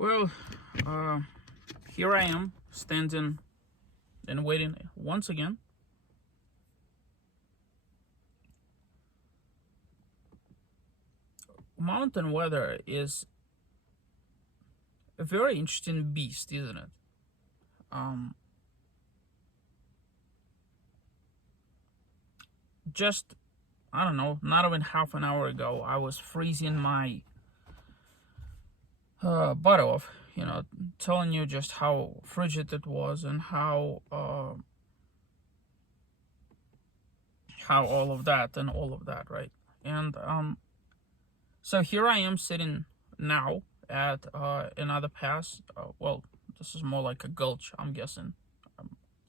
Well, uh, here I am, standing and waiting once again. Mountain weather is a very interesting beast, isn't it? Um, just, I don't know, not even half an hour ago, I was freezing my butt off, telling you just how frigid it was and how all of that, right? And so here I am sitting now at another pass. Well, this is more like a gulch, I'm guessing.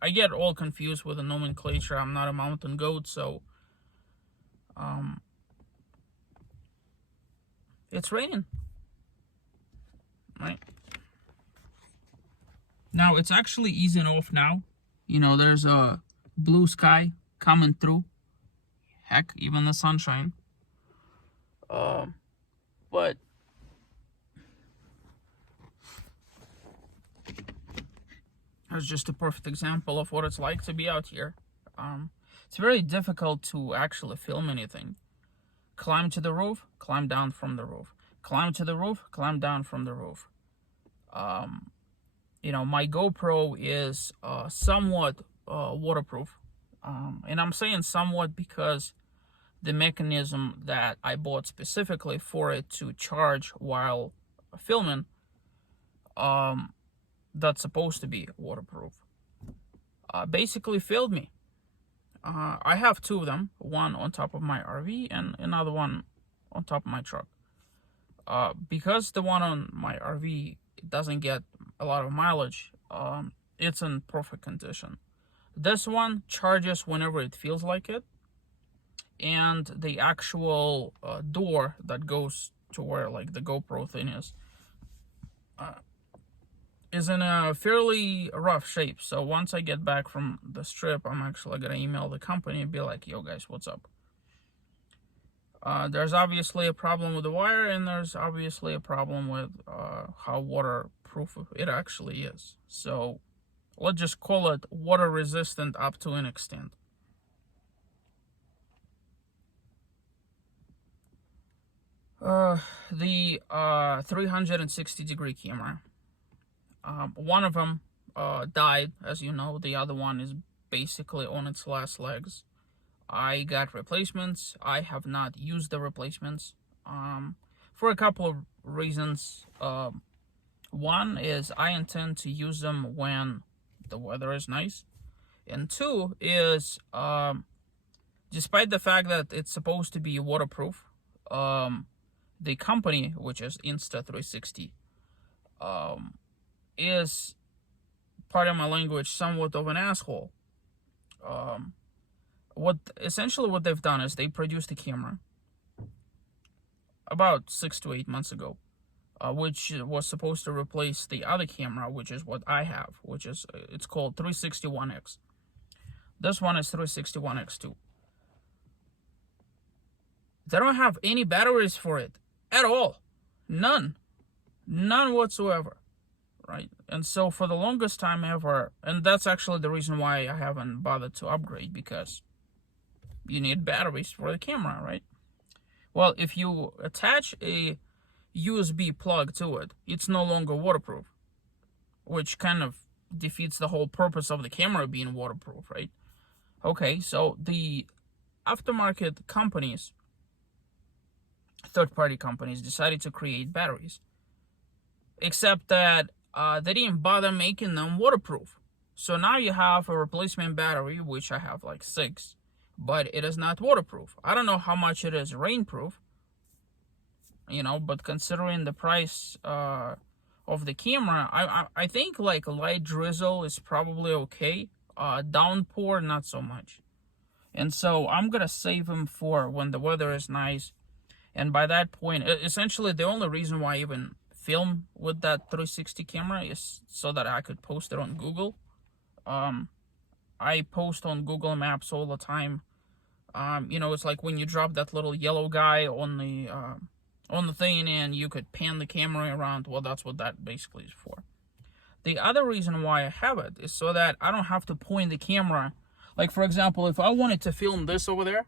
I get all confused with the nomenclature. I'm not a mountain goat, so it's raining, right? Now it's actually easing off now. There's a blue sky coming through. Heck, even the sunshine. But it's just a perfect example of what it's like to be out here. It's very difficult to actually film anything. Climb to the roof, climb down from the roof. Climb to the roof, climb down from the roof. My GoPro is somewhat waterproof. And I'm saying somewhat because the mechanism that I bought specifically for it to charge while filming, that's supposed to be waterproof, basically failed me. I have two of them, one on top of my RV and another one on top of my truck. Because the one on my RV doesn't get a lot of mileage, it's in perfect condition. This one charges whenever it feels like it, and the actual door that goes to where like the GoPro thing is in a fairly rough shape. So once I get back from the strip, I'm actually gonna email the company and be like, yo guys, what's up? There's obviously a problem with the wire, and there's obviously a problem with how waterproof it actually is. So let's just call it water resistant up to an extent. The 360-degree camera. One of them died, as you know. The other one is basically on its last legs. I got replacements. I have not used the replacements for a couple of reasons. One is I intend to use them when the weather is nice. And two is, despite the fact that it's supposed to be waterproof, the company, which is Insta360, is, pardon my language, somewhat of an asshole. What they've done is they produced a camera about 6 to 8 months ago, which was supposed to replace the other camera, which is what I have, it's called 361X. This one is 361X2. They don't have any batteries for it at all. None whatsoever, right? And so for the longest time ever, and that's actually the reason why I haven't bothered to upgrade, because you need batteries for the camera, right? Well, if you attach a USB plug to it, it's no longer waterproof, which kind of defeats the whole purpose of the camera being waterproof, right? Okay, so the aftermarket companies, third-party companies, decided to create batteries, except that they didn't bother making them waterproof. So now you have a replacement battery, which I have like 6, but it is not waterproof. I don't know how much it is rainproof, but considering the price of the camera, I think like light drizzle is probably okay. Downpour, not so much. And so I'm gonna save them for when the weather is nice. And by that point, essentially the only reason why I even film with that 360 camera is so that I could post it on Google. I post on Google Maps all the time. It's like when you drop that little yellow guy on on the thing, and you could pan the camera around. Well, that's what that basically is for. The other reason why I have it is so that I don't have to point the camera. Like, for example, if I wanted to film this over there,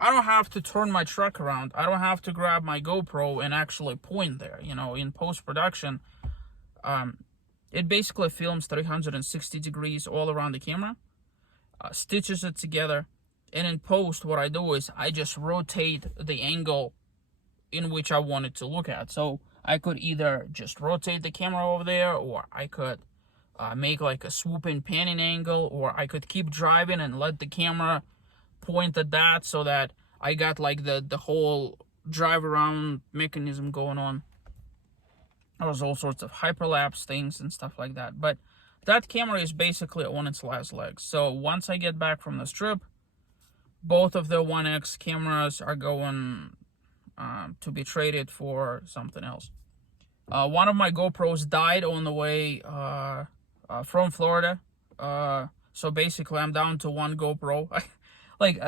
I don't have to turn my truck around. I don't have to grab my GoPro and actually point there. You know, in post-production, it basically films 360 degrees all around the camera, stitches it together, and in post, what I do is I just rotate the angle in which I want it to look at. So I could either just rotate the camera over there, or I could make like a swooping panning angle, or I could keep driving and let the camera point at that, so that I got like the whole drive around mechanism going on. There's all sorts of hyperlapse things and stuff like that. But that camera is basically on its last legs. So once I get back from this trip, both of the 1X cameras are going to be traded for something else. One of my GoPros died on the way from Florida. So basically I'm down to one GoPro. Like,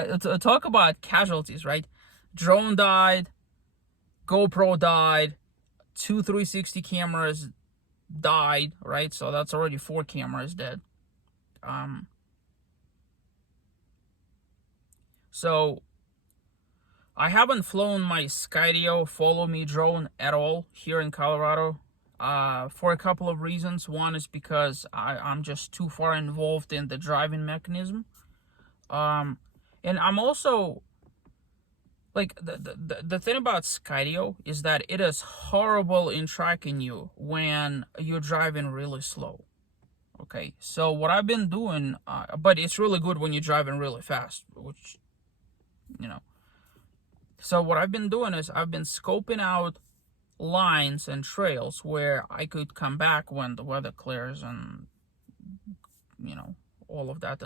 talk about casualties, right? Drone died, GoPro died, 2 360 cameras died, right? So that's already 4 cameras dead. So I haven't flown my Skydio Follow Me drone at all here in Colorado for a couple of reasons. One is because I'm just too far involved in the driving mechanism. And I'm also, like, the thing about Skydio is that it is horrible in tracking you when you're driving really slow. Okay, so what I've been doing, but it's really good when you're driving really fast, which, you know. So what I've been doing is I've been scoping out lines and trails where I could come back when the weather clears and, you know, all of that,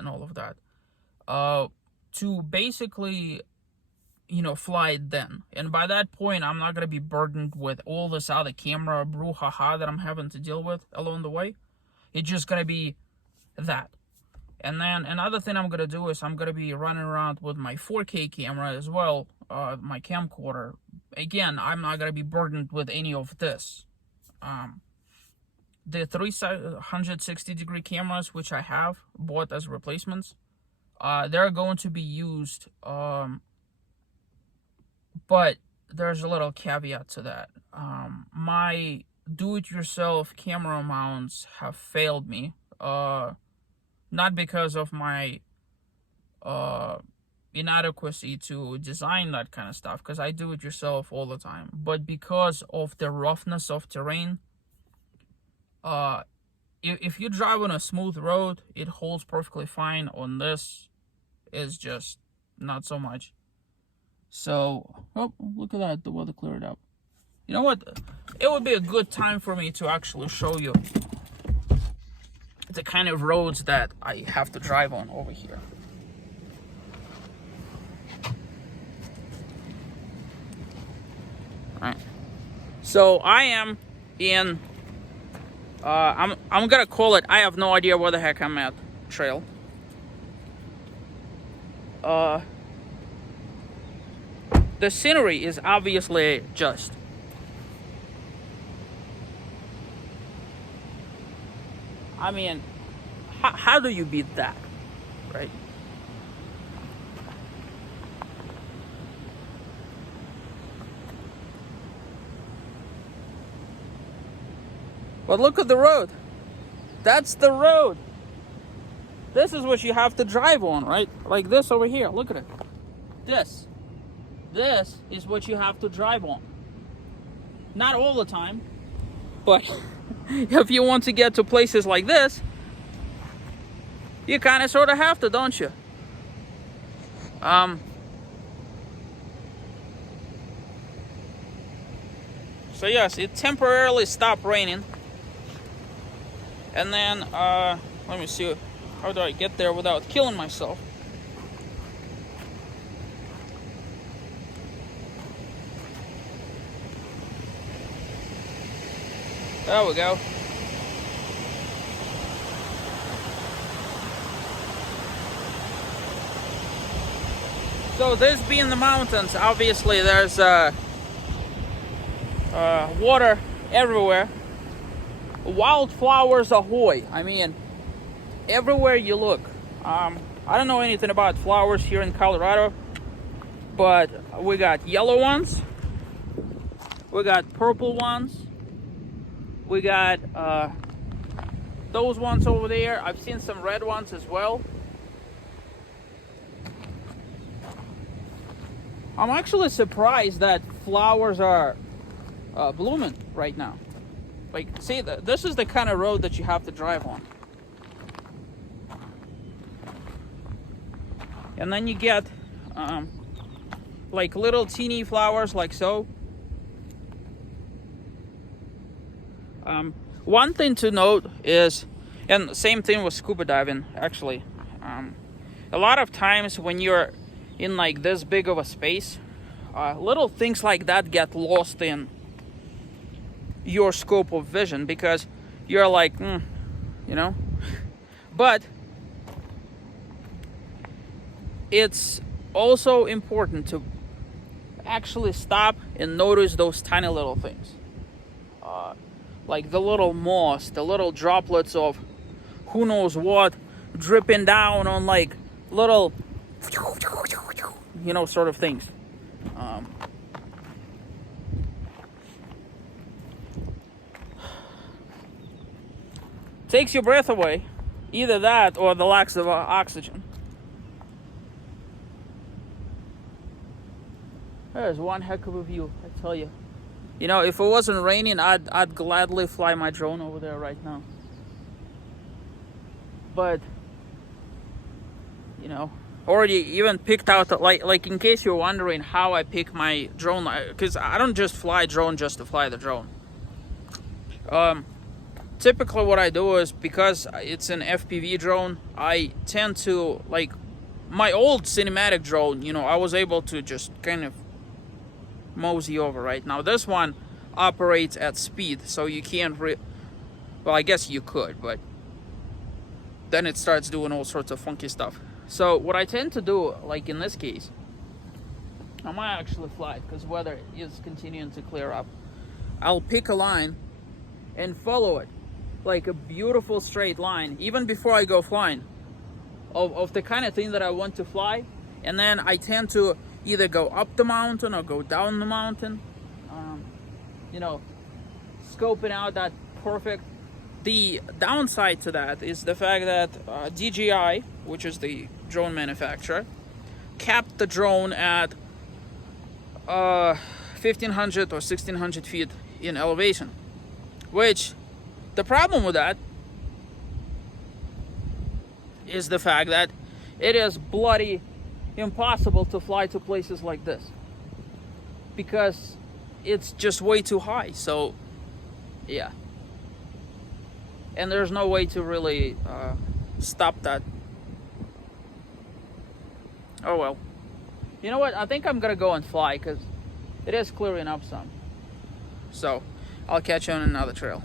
to basically, you know, fly it then. And by that point, I'm not going to be burdened with all this other camera brouhaha that I'm having to deal with along the way. It's just going to be that. And then another thing I'm going to do is I'm going to be running around with my 4K camera as well, my camcorder. Again, I'm not going to be burdened with any of this. The 360 degree cameras, which I have bought as replacements, they're going to be used, but there's a little caveat to that. My do-it-yourself camera mounts have failed me, not because of my inadequacy to design that kind of stuff, because I do it yourself all the time, but because of the roughness of terrain. If you drive on a smooth road, it holds perfectly fine. On this, is just not so much. So, oh, look at that, the weather cleared up. You know what? It would be a good time for me to actually show you the kind of roads that I have to drive on over here. Alright. So I am in I'm gonna call it, I have no idea where the heck I'm at, trail. The scenery is obviously just I mean, how do you beat that, right? But look at the road. That's the road. This is what you have to drive on, right? Like this over here. Look at it. This is what you have to drive on. Not all the time, but if you want to get to places like this, you kind of sort of have to, don't you? So yes, it temporarily stopped raining. And then, let me see, how do I get there without killing myself? There we go. So this being the mountains, obviously there's water everywhere. Wildflowers ahoy. I mean, everywhere you look. I don't know anything about flowers here in Colorado, but we got yellow ones, we got purple ones, we got those ones over there. I've seen some red ones as well. I'm actually surprised that flowers are blooming right now. Like, see, this is the kind of road that you have to drive on. And then you get like little teeny flowers like so. One thing to note is, and same thing with scuba diving actually, a lot of times when you're in like this big of a space, little things like that get lost in your scope of vision because you're like, you know. But it's also important to actually stop and notice those tiny little things, like the little moss, the little droplets of who knows what dripping down on like little, you know, sort of things. Takes your breath away, either that or the lack of oxygen. There's one heck of a view, I tell you. You know, if it wasn't raining, I'd gladly fly my drone over there right now. But, you know, already even picked out, like in case you're wondering how I pick my drone, because I don't just fly drone just to fly the drone. Typically what I do is, because it's an FPV drone, I tend to, like, my old cinematic drone, you know, I was able to just kind of mosey over. Right now this one operates at speed, so you can't well, I guess you could, but then it starts doing all sorts of funky stuff. So what I tend to do, like in this case, I might actually fly it because weather is continuing to clear up. I'll pick a line and follow it like a beautiful straight line, even before I go flying, of the kind of thing that I want to fly. And then I tend to either go up the mountain or go down the mountain, you know, scoping out that perfect. The downside to that is the fact that DJI, which is the drone manufacturer, capped the drone at 1,500 or 1,600 feet in elevation, which the problem with that is the fact that it is bloody impossible to fly to places like this because it's just way too high. So yeah, and there's no way to really stop that. Oh well, you know what, I think I'm gonna go and fly because it is clearing up some. So I'll catch you on another trail.